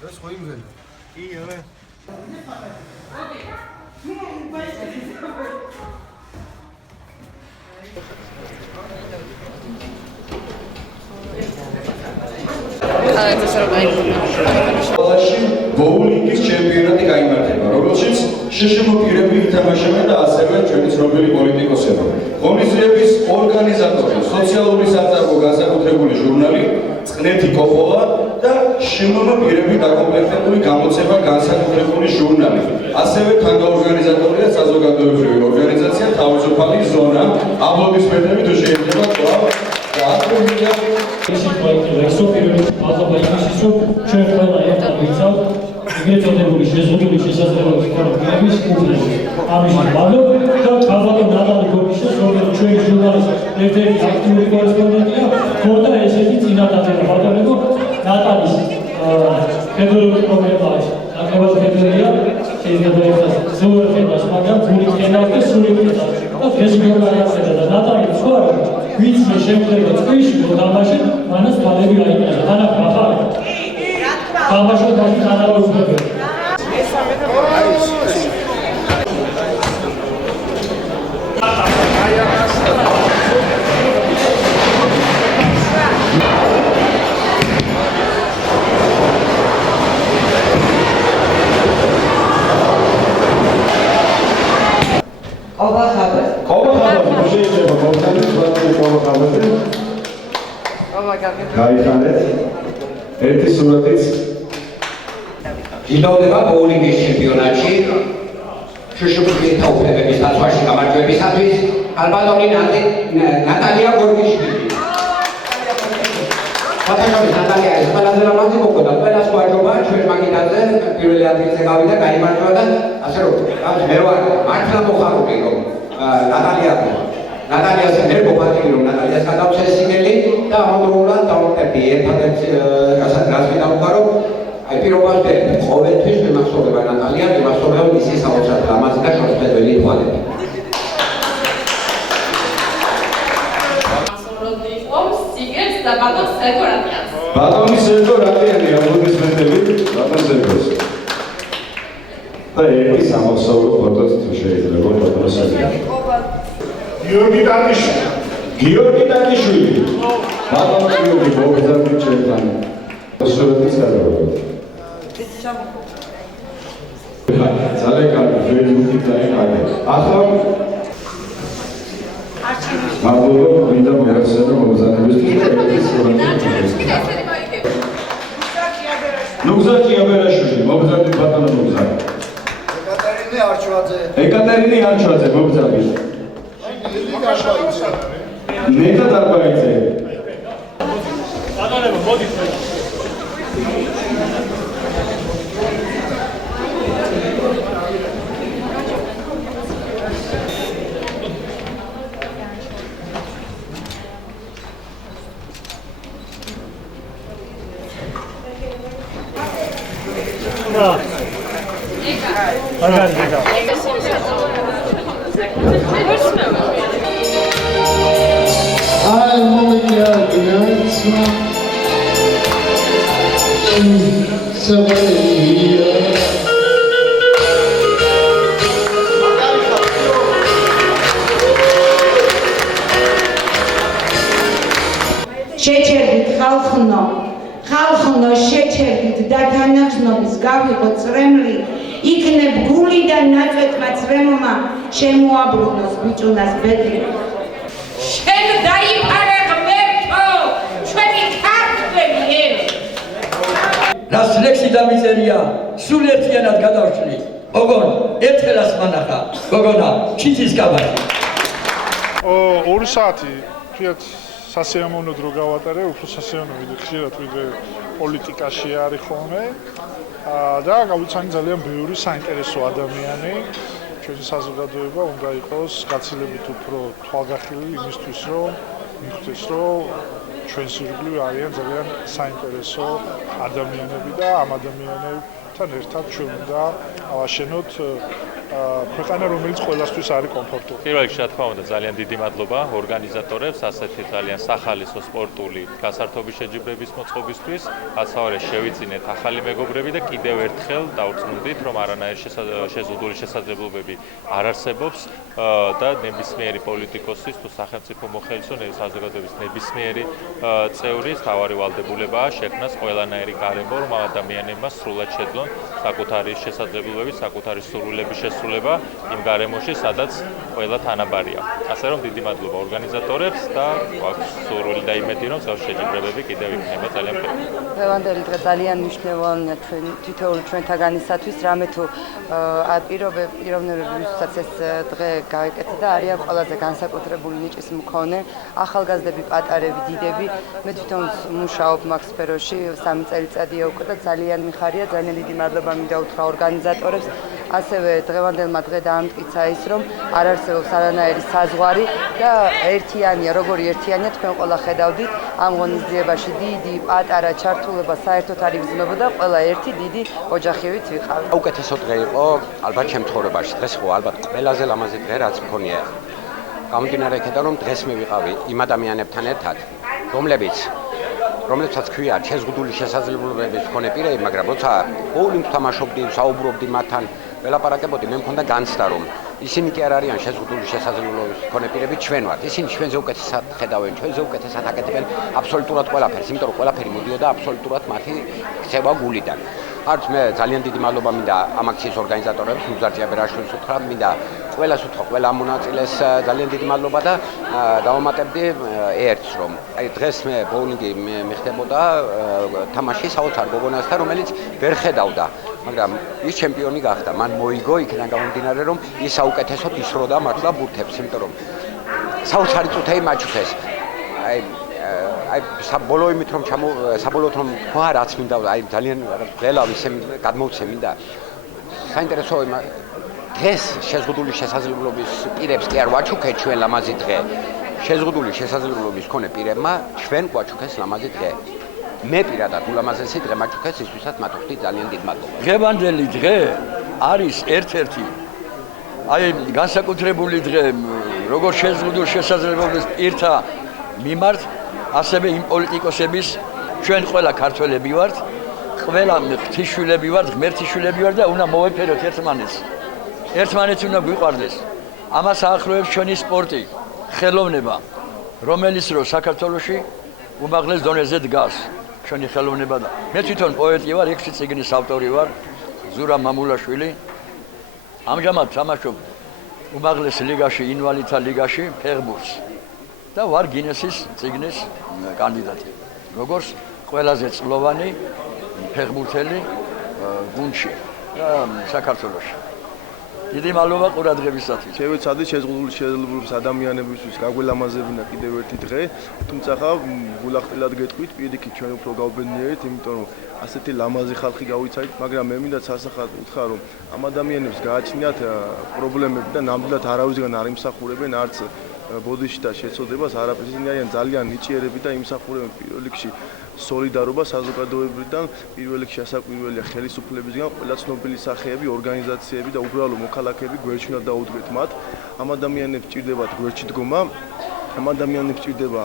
Das ruhig sein. ბოულინგის ჩემპიონატი გაიმართება, რომელშიც შშმ პირები ითამაშებენ და ასევე ჩვენი ცნობილი პოლიტიკოსები. ღონისძიების ორგანიზატორი, სოციალური საწარმო განსაკუთრებული ჟურნალი წყნეთი კოპოლა და შმ პირები დაკომპლექტებული გამოცემა განსაკუთრებული ჟურნალი. ასევე თანაორგანიზატორია საზოგადოებრივი ორგანიზაცია თავისუფალი ზონა. აპლოდისმენტები თუ შეიძლება კვლავ გააკეთებინა ეს პროექტი რესურსები ბაზობა იმისთვის რომ ჩვენ ყველა ერთად ვიცავთ ეგრეთ წოდებული შეზღუდული შესაძლებლობის პროგრამის კურსები. ამის გამო და ქალბატონ ნატალი გორგიშვილის რომელიც ჩვენი ჟურნალის ერთ-ერთი აქტიური კორესპონდენტია, ხოდა ესეთი წინადადება ბატონებო ნატალის ფედერალური პრობლემაა. ნაკლებად ფედერალია შეიძლება ერთად ზოურ ხელას, მაგრამ გული ხელას და სული ხელას. და ეს გორგანიზება და ნატალი სხვა ვინც შემდგომ წლებში მოთამაშე, მანას თვალები გაიყარა. თანახ ახალი. თამაშო თანაუგრძნობა. ერთი სურათიც იდოვნება ბოულინგის ჩემპიონატში შშპ-ის თაობების დაცვაში გამარჯვებისათვის ალბანური ნატალია გორგიშვილი. ფათაშოვის ნატალია ეს ყველაზე ლამაზი მოგო და ყველა სხვა ჯობა ჩვენ მაგიდაზე პირველი ადგილზე გავიდა, გაიმარჯვა და ასე რომ მე ვარ მართლა მოხარული რომ ნატალიას ერგო პატრი რომ ნატალიას გადავცეს სიგელი და ამავდროულად დავწერდი ერთადერთი რასაც ვიდამყვა რომ აი პირობამდე ყოველთვის მემახსოვრება ნატალია, მემახსოვრება მისი საოცარ ლამაზი და შორსმედველი თვალები. ბატონი სერგო რატიანი აპლოდისმენტები ბატონ სერგოს. და ერთი სამახსოვრო ფოტოც თუ შეიძლება ბატონ სერგო. გიორგი ტაკიშვილი. ბატონ გიორგი მოგზაურობთ ჩვენთან. სურათის გადავიღოთ. ძალიან კარგი ფეისბუქი დაიყარე. ახლა მადლობა მინდა მოახსენო მოგზაურებისთვის. ნუგზაჭი აბერაშვილი, მოგზაურობთ ბატონო ნუგზაჭი. ეკატერინე არჩვაძე მოგზაურობთ. ნეტა დარბაიძე. ბატონებო, მოდით. შეჩერდით ხალხნო შეჩერდით და თანახმობის გავიღოთ წრემლი იქნებ გულიდან ნაწვეთმა წრემომა შემოაბრუნოს ბიჭუნას ბედრი შენ დაიფარე ღმერთო ჩვენი ქართველი რას ლექსი დამიწერია სულ ერთიანად გადავშლი ოღონ ერთხელას მანახა გოგონა ჩიცის კაბაში 2 საათი თვიათ სასიამოვნო დრო გავატარე, უფრო სასიამოვნო ვიდრე ხშირად ვიდრე პოლიტიკაში არის ხოლმე და გავიცანი ძალიან ბევრი საინტერესო ადამიანი. ჩვენი საზოგადოება უნდა იყოს გაცილებით უფრო თვალგახილი იმისთვის, რომ მიხვდეს, რომ ჩვენს ირგვლივ არიან ძალიან საინტერესო ადამიანები და ამ ადამიანებთან ერთად ჩვენ უნდა ავაშენოთ ქვეყანა, რომელიც ყველასთვის არის კომფორტული. პირველ რიგში, რა თქმა უნდა, ძალიან დიდი მადლობა ორგანიზატორებს ასეთი ძალიან სახალისო სპორტული გასართობის შეჯიბრების მოწყობისთვის. გასავალე შევიძინეთ ახალი მეგობრები და კიდევ ერთხელ დავრწმუნდით, რომ არანაირი შეზღუდული შესაძლებლობები არ არსებობს და ნებისმიერი პოლიტიკოსის თუ სახელმწიფო მოხელისო საზოგადოების ნებისმიერი წევრის თავარი ვალდებულებაა შექმნას ყველანაირი გარემო, რომ ადამიანებმა სრულად შეძლონ საკუთარი შესაძლებლობები, საკუთარი სურვილების შესრულება იმ გარემოში, სადაც ყველა თანაბარია. ასე რომ დიდი მადლობა ორგანიზატორებს და გვაქვს სურვილი და იმედი, რომ წელს შეჯიბრებები კიდევ იქნება ძალიან ბევრი. დღევანდელი დღე ძალიან მნიშვნელოვანია თითოეული ჩვენთაგანისათვის, რამე თუ პიროვნებებისთვისაც ეს დღე გაიკეთდა, არიან ყველაზე განსაკუთრებული ნიჭის მქონე ახალგაზრდები, პატარები, დიდები. მე თვითონ მუშაობ მაგ სფეროში 3 წელიწადია უკვე და ძალიან მიხარია, ძალიან დიდი მადლობა მინდა უთხრა ორგანიზატორებს. ასევე დღევანდელმა დღე დაამტკიცა ის, რომ არ არსებობს არანაირი საზღვარი და ერთიანია, როგორი ერთიანია თქვენ ყველა ხედავდით ამ ღონისძიებაში დიდი, პატარა ჩართულობა საერთოდ არ იგრძნობოდა, ყველა ერთი დიდი ოჯახივით ვიყავით. უკეთესო დღე იყო ალბათ შემთხვევაში. დღეს ხო ალბათ ყველაზე ლამაზი დღე რაც მქონია. გამომდინარე იქედან რომ დღეს მე ვიყავი იმ ადამიანებთან ერთად, რომლებსაც ქვია შეზღუდული შესაძლებლობების მქონე პირები, მაგრამ როცა ბოულინგს თამაშობდი, საუბრობდი მათთან, ველაპარაკებოდი, მე მქონდა განცდა, რომ ისინი კი არ არიან შეზღუდული შესაძლებლობების მქონე პირები, ჩვენ ვართ. ისინი ჩვენზე უკეთესად ხედავენ, ჩვენზე უკეთესად აკეთებენ აბსოლუტურად ყველაფერს, იმიტომ რომ ყველაფერი მოდიოდა აბსოლუტურად მათი ქცევა გულიდან. არც მე ძალიან დიდი მადლობა მინდა ამ აქციის ორგანიზატორებს, მუზარ ჭიაბერაშვილს უთხრა, მინდა ყველას უთხრა, ყველა ამონაწილეს ძალიან დიდი მადლობა და დავამატებდი ერთს, რომ აი დღეს მე ბოულინგი მიხდებოდა თამაში საოცარ გოგონასთან, რომელიც ვერ ხედავდა, მაგრამ ის ჩემპიონი გახდა. მან მოიგო იქიდან გამომდინარე, რომ ის საუკეთესოდ ისროდა მართლა ბურთებს, იმიტომ რომ საოცარი წუთი მაჩუქეს. აი საბოლოო იმით რომ საბოლოოდ რომ თქვა რაც მინდა, აი ძალიან ღელავ ისე გადმოვცე მინდა. საინტერესო დღეს შეზღუდული შესაძლებლობის პირებს კი არ ვაჩუქეთ ჩვენ ლამაზი დღე. შეზღუდული შესაძლებლობის მქონე პირებმა ჩვენ გვაჩუქეს ლამაზი დღე. მე პირადად ულამაზესი დღე მაჩუქეს, ისვისაც მათ ვხდი ძალიან დიდ მადლობას. დღევანდელი დღე არის ერთ-ერთი აი განსაკუთრებული დღე, როგორც შეზღუდულ შესაძლებლობის პირთა მიმართ, ასევე იმ პოლიტიკოსების, ჩვენ ყველა ქართველები ვართ, ყველა ღვთისმშობლები ვართ, ღმერთისმშობლები ვართ და უნდა მოვეფეროთ ერთმანეთს. ერთმანეთს უნდა გვიყვარდეს. ამას აახლოებს ჩვენი სპორტი, ხელოვნება, რომელიც რო საქართველოში უმაღლეს დონეზე დგას. ჩვენი ხელოვნება და მე თვითონ პოეტი ვარ, 6 წიგნის ავტორი ვარ, ზურა მამულაშვილი. ამჟამად თამაშობ უმაღლეს ლიგაში, ინვალიდთა ლიგაში, ფეხბურთს. და ვარ გინესის წიგნის კანდიდატი. როგორც ყველაზე წლოვანი ფეხბურთელი გუნდში და საქართველოში. დიდი მადლობა ყურადღებისათვის. შევეცადეთ შეზღუდული შესაძლებლობების ადამიანებისთვის გაგველამაზებინა კიდევ ერთი დღე, თუმცა გულახდილად გეტყვით, პირიქით ჩვენ უფრო გავბედნიერეთ, იმიტომ რომ ასეთი ლამაზი ხალხი გავიცადით, მაგრამ მე მინდა სასახად უთხრა, რომ ამ ადამიანებს გააჩნიათ პრობლემები და ნამდვილად არავისგან არ იმსახურებენ არც ბოდიში და შეცოდებას არაფერს. ისინი არიან ძალიან ნიჭიერები და იმსახურებენ პირველ რიგში სოლიდარობა საზოგადოებიდან, პირველ რიგში ასაკვირველია ხელისუფლებისგან, ყველა ცნობილი სახეები, ორგანიზაციები და უბრალო მოქალაქეები გვერდჩინათ დაუდგეთ მათ. ამ ადამიანებს ჭირდებათ გვერდში დგომა, ამ ადამიანებს ჭირდება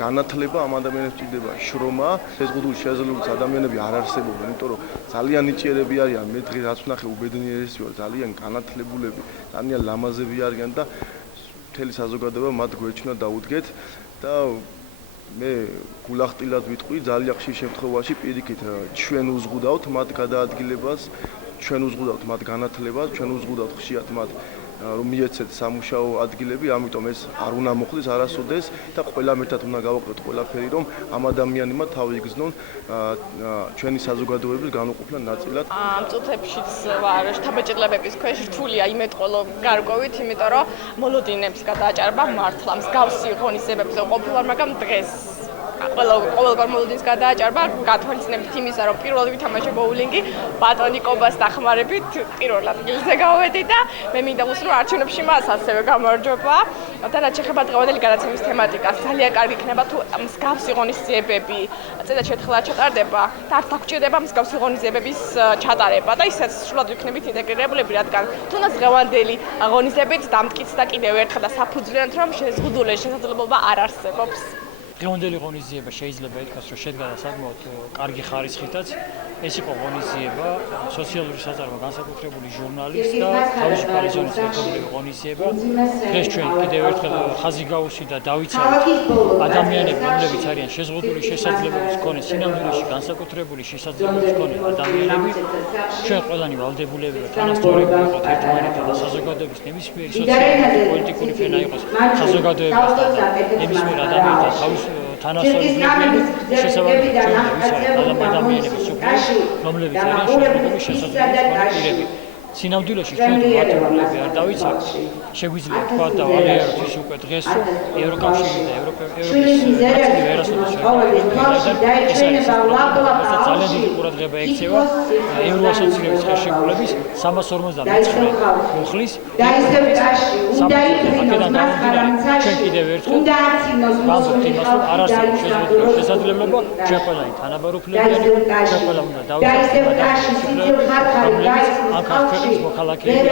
განათლება, ამ ადამიანებს ჭირდება შრომა. შეზღუდული შესაძლებლობის ადამიანები არ არსებობენ, იმიტომ რომ ძალიან ნიჭიერები არიან. მე დღეს რაც ვნახე უბედნიერესი ვარ, ძალიან განათლებულები, ძალიან ლამაზები არიან და მთელი საზოგადოება მათ გვერდჩინათ დაუდგეთ და მე გულახდილად ვიტყვი, ძალიან ხშირ შემთხვევაში პირიქით ჩვენ უზღუდავთ მათ გადაადგილებას, ჩვენ უზღუდავთ მათ განათლებას, ჩვენ უზღუდავთ ხშირად მათ რომ მიეცეთ სამუშაო ადგილები, ამიტომ ეს არ უნდა მოხდეს არასოდეს და ყველა ერთად უნდა გავაკეთოთ ყველაფერი, რომ ამ ადამიანებმა თავი იგრძნონ ჩვენი საზოგადოების განუყოფლად ნაწილად. ამ წუთებშიც ვარ შთაბეჭდილებების ქვეშ, რთულია იმედყოლო გარკვევით, იმიტომ რომ მოლოდინებს გადააჭარბა მართლა მსგავსი ღონისძიებებზე ყოფილვარ, მაგრამ დღეს ყოველგვარ მოლოდინს გადააჭარბა, გათვალისწინებით იმისა, რომ პირველად ვითამაშე ბოულინგი, ბატონი კობას დახმარებით პირველ ადგილზე გავედი და მე მინდა ვუსრულო არჩევნებში მას ასევე გამარჯვება. და რაც შეეხება დღევანდელი გადაცემის თემატიკას, ძალიან კარგი იქნება თუ მსგავსი ღონისძიებები წელიწადში ჩატარდება და არც აღჭირდება მსგავსი ღონისძიებების ჩატარება და ისიც სრულად ვიქნებით ინტეგრირებულები, რადგან თუნდაც დღევანდელი ღონისძიებებით დამტკიცდა კიდევ ერთხელ და საფუძვლიანად, რომ შეზღუდული შესაძლებლობა არ არსებობს. დღევანდელი ღონისძიება შეიძლება ითქვას, რომ შედგა საკმაოდ კარგი ხარისხითაც. ეს იყო ღონისძიება, სოციალური საწარმო განსაკუთრებული ჟურნალის და თავისუფალი ზონის ერთობლივი ღონისძიება. დღეს ჩვენ კიდევ ერთხელ ხაზი გავუსვით და დავიცავთ ადამიანები, რომლებიც არიან შეზღუდული შესაძლებლობის მქონე, სინამდვილეში განსაკუთრებული შესაძლებლობის მქონე ადამიანები. ჩვენ ყველანი ვალდებულები ვართ თანასწორები ვიყოთ ერთმანეთთან და საზოგადოების ნებისმიერი სოციალური პოლიტიკური ფენა იყოს საზოგადოებასთან და ნებისმიერ ადამიანთან თავის თანასწორებლები შესაძლებელი ჩვენ ვიცავთ ადამიანების სუპერს რომლებიც არიან შეზღუდული შესაძლებლობის მქონე პირები. სინამდვილეში ჩვენ მათულები არ დავიცავთ, შეგვიძლია თქვა და ვალეაროთ ის უკვე დღეს ევროკავშირი და ევროპის ნაწილი ვერასოდეს ძალიან დიდი ყურადღება ექცევა ევროასოციაციის ხელშეკრულების 359 მუხლის ჩვენ კიდევ ერთხელ ვამბობთ იმას, რომ არ არსებობს შეზღუდული შესაძლებლობა, ჩვენ ყველანი თანაბარ-უფლებიანი, ჩვენ ყველა უნდა დავიცავთ ამ ქართლის მოქალაქეები.